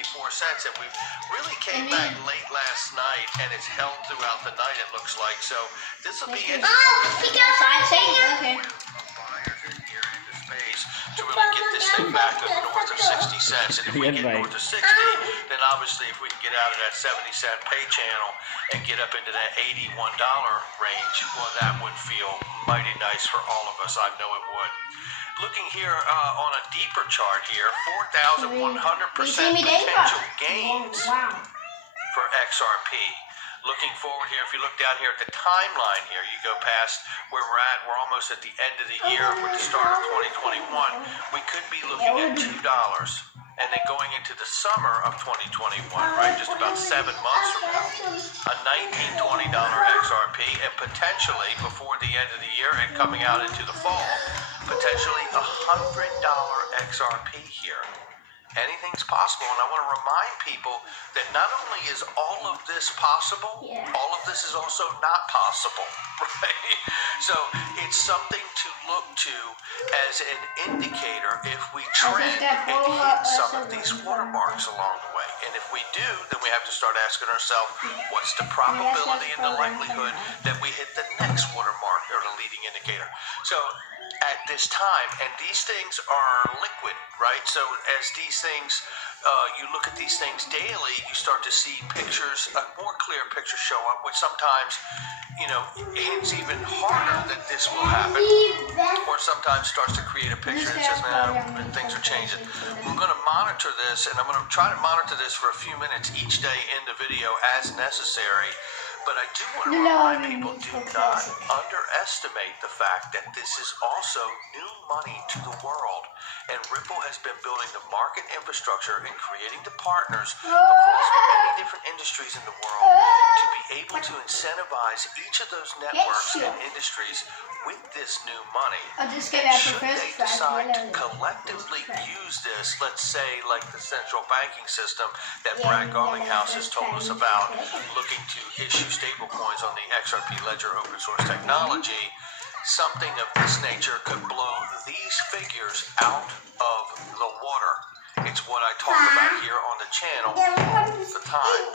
$2.54, and we really came back late last night, and it's held throughout the night, it looks like. So this will be interesting. Okay. Buyers in here in the space to really get this thing back up north of 60 cents. And if we get north of 60, then obviously if we can get out of that 70-cent pay channel and get up into that $81 range, well, that would feel mighty nice for all of us. I know it would. Looking here on a deeper chart here, 4,100% potential gains for XRP. Looking forward here, if you look down here at the timeline here, you go past where we're at, we're almost at the end of the year with the start of 2021. We could be looking at $2. And then going into the summer of 2021, right, just about 7 months from now, a $19, $20 XRP, and potentially before the end of the year and coming out into the fall, potentially a $100 XRP here. Anything's possible, and I want to remind people that not only is all of this possible, all of this is also not possible, right? So it's something to look to as an indicator if we trend and hit some of these watermarks along the way. And if we do, then we have to start asking ourselves, what's the probability and the likelihood that we hit the next watermark or the leading indicator? So at this time, and these things are liquid, right? So as these things, you look at these things daily, you start to see pictures, a more clear picture show up, which sometimes, you know, hints even harder that this will happen, or sometimes starts to create a picture that says, man, things are changing. We're going to monitor this, and I'm going to try to monitor this for a few minutes each day in the video as necessary. But I do want to remind people, do not underestimate the fact that this is also new money to the world. And Ripple has been building the market infrastructure and creating the partners across many different industries in the world to be able to incentivize each of those networks and industries with this new money. And should they decide to collectively use this, let's say like the central banking system that Brad Garlinghouse has told us about, looking to issue stablecoins on the XRP Ledger open source technology, something of this nature could blow these figures out of the water. It's what I talk about here on the channel all the time.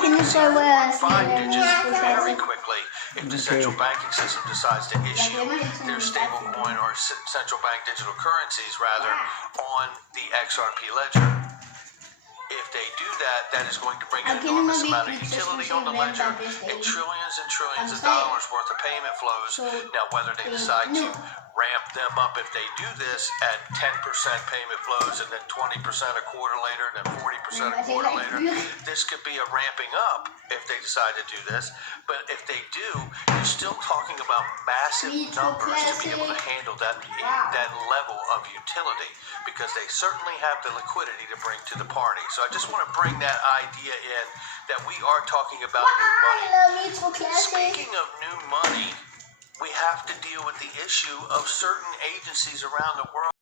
We can see 5 digits very quickly if the central banking system decides to issue their stablecoin or central bank digital currencies, rather, on the XRP ledger. If they do that, that is going to bring an enormous amount of utility on the ledger and trillions of dollars worth of payment flows. Now, whether they decide to ramp them up if they do this at 10% payment flows and then 20% a quarter later and then 40% a quarter later, this could be a ramping up if they decide to do this. But if they do, you're still talking about massive numbers to be able to handle that level of utility, because they certainly have the liquidity to bring to the party. So I just want to bring that idea in that we are talking about new money. Speaking of new money, we have to deal with the issue of certain agencies around the world